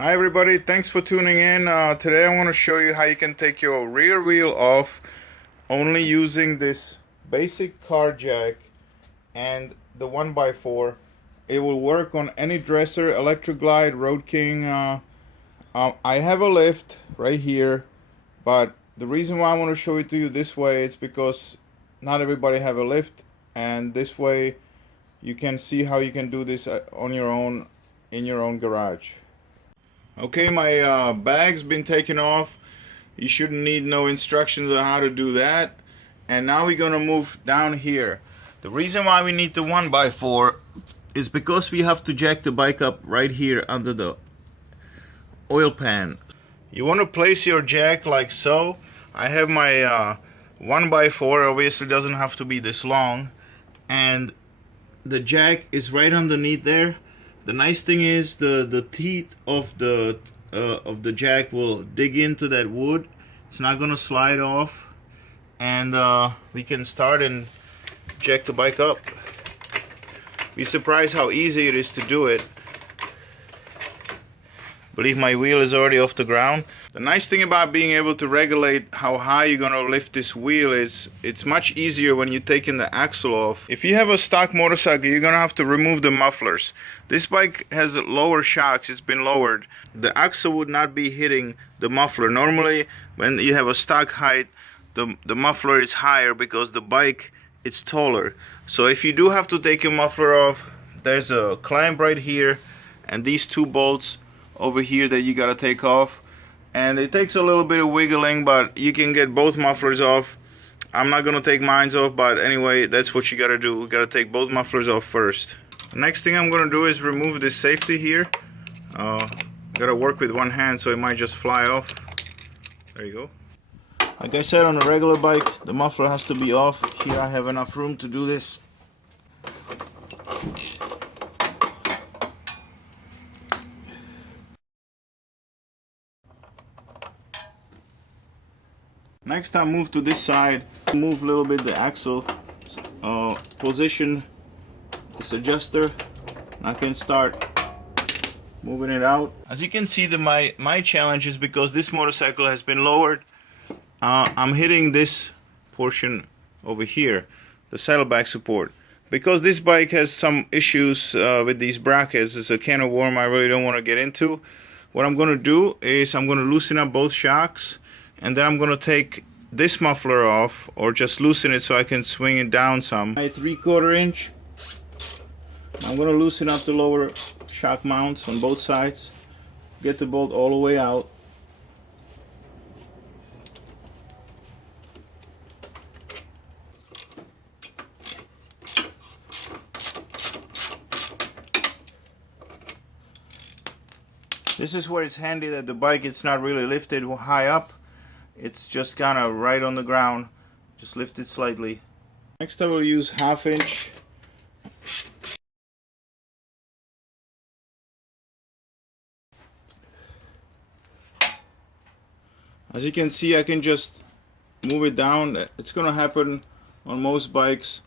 Hi everybody, thanks for tuning in. Today I want to show you how you can take your rear wheel off only using this basic car jack and the 1x4. It will work on any dresser, Electra Glide, Road King. I have a lift right here, but the reason why I want to show it to you this way is because not everybody have a lift, and this way you can see how you can do this on your own in your own garage. Okay, my bag's been taken off. You shouldn't need no instructions on how to do that. And now we're gonna move down here. The reason why we need the 1x4 is because we have to jack the bike up right here under the oil pan. You want to place your jack like so. I have my 1x4, obviously doesn't have to be this long, and the jack is right underneath there. The nice thing is the teeth of the jack will dig into that wood. It's not gonna slide off, and we can start and jack the bike up. Be surprised how easy it is to do it. I believe my wheel is already off the ground. The nice thing about being able to regulate how high you're gonna lift this wheel is it's much easier when you're taking the axle off. If you have a stock motorcycle, you're gonna have to remove the mufflers. This bike has lower shocks, it's been lowered. The axle would not be hitting the muffler. Normally when you have a stock height, the muffler is higher because the bike is taller. So if you do have to take your muffler off, there's a clamp right here and these two bolts over here that you gotta take off, and it takes a little bit of wiggling, but you can get both mufflers off. I'm not gonna take mine off, but anyway, that's what you gotta do. You gotta take both mufflers off first. The next thing I'm gonna do is remove this safety here. Gotta work with one hand, so it might just fly off. There you go. Like I said, on a regular bike, the muffler has to be off. Here I have enough room to do this. Next I move to this side, move a little bit the axle, position this adjuster, and I can start moving it out. As you can see, my challenge is because this motorcycle has been lowered, I'm hitting this portion over here, the saddlebag support. Because this bike has some issues with these brackets, it's a can of worms I really don't want to get into. What I'm going to do is I'm going to loosen up both shocks, and then I'm going to take this muffler off, or just loosen it so I can swing it down some. My 3/4 inch. I'm going to loosen up the lower shock mounts on both sides. Get the bolt all the way out. This is where it's handy that the bike, it's not really lifted high up. It's just kind of right on the ground. Just lift it slightly. Next I will use 1/2 inch. As you can see, I can just move it down. It's gonna happen on most bikes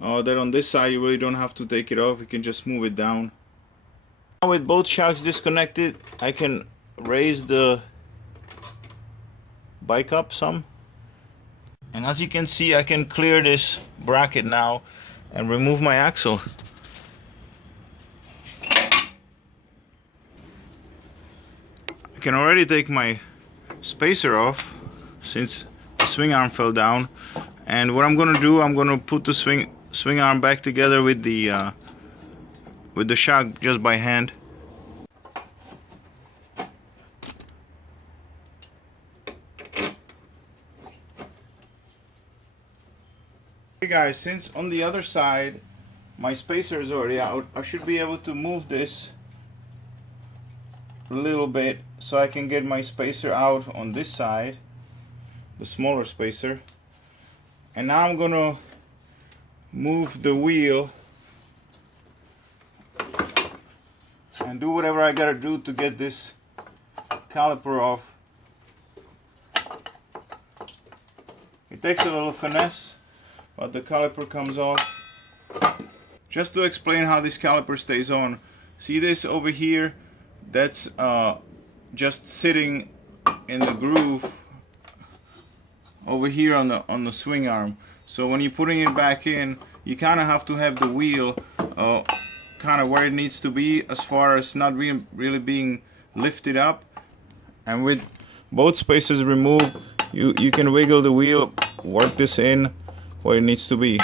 that on this side you really don't have to take it off. You can just move it down. Now with both shocks disconnected, I can raise the bike up some, and as you can see, I can clear this bracket now and remove my axle. I can already take my spacer off since the swing arm fell down, and what I'm gonna do, I'm gonna put the swing arm back together with the shock just by hand. Hey guys, since on the other side my spacer is already out, I should be able to move this a little bit so I can get my spacer out on this side, the smaller spacer. And now I'm gonna move the wheel and do whatever I gotta do to get this caliper off. It takes a little finesse, but the caliper comes off. Just to explain how this caliper stays on, see this over here? That's just sitting in the groove over here on the swing arm. So when you're putting it back in, you kind of have to have the wheel kind of where it needs to be, as far as not really being lifted up. And with both spaces removed, you can wiggle the wheel, work this in where it needs to be.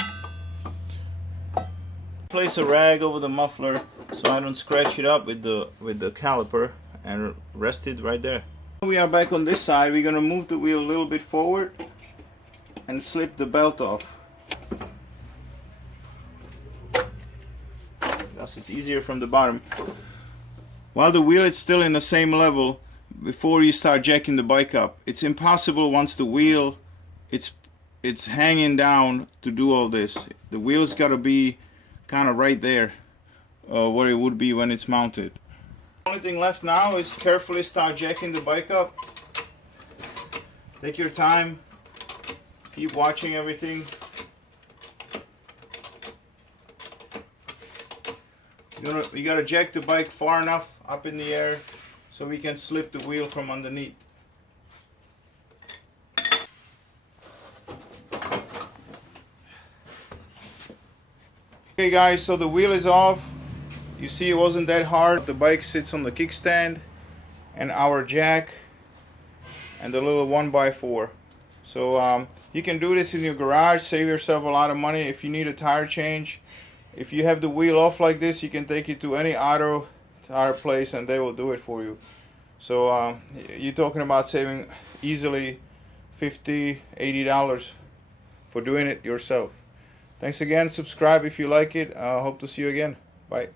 Place a rag over the muffler so I don't scratch it up with the caliper, and rest it right there. We are back on this side. We're gonna move the wheel a little bit forward and slip the belt off. Thus it's easier from the bottom. While the wheel is still in the same level, before you start jacking the bike up, it's impossible once the wheel it's hanging down to do all this. The wheel's got to be kind of right there where it would be when it's mounted. The only thing left now is carefully start jacking the bike up. Take your time, keep watching everything. You gotta jack the bike far enough up in the air so we can slip the wheel from underneath. Okay guys, so the wheel is off. You see it wasn't that hard. The bike sits on the kickstand and our jack and the little 1x4. So you can do this in your garage, save yourself a lot of money. If you need a tire change, if you have the wheel off like this, you can take it to any auto tire place and they will do it for you. So you're talking about saving easily $50, $80 for doing it yourself. Thanks again. Subscribe if you like it. Hope to see you again. Bye.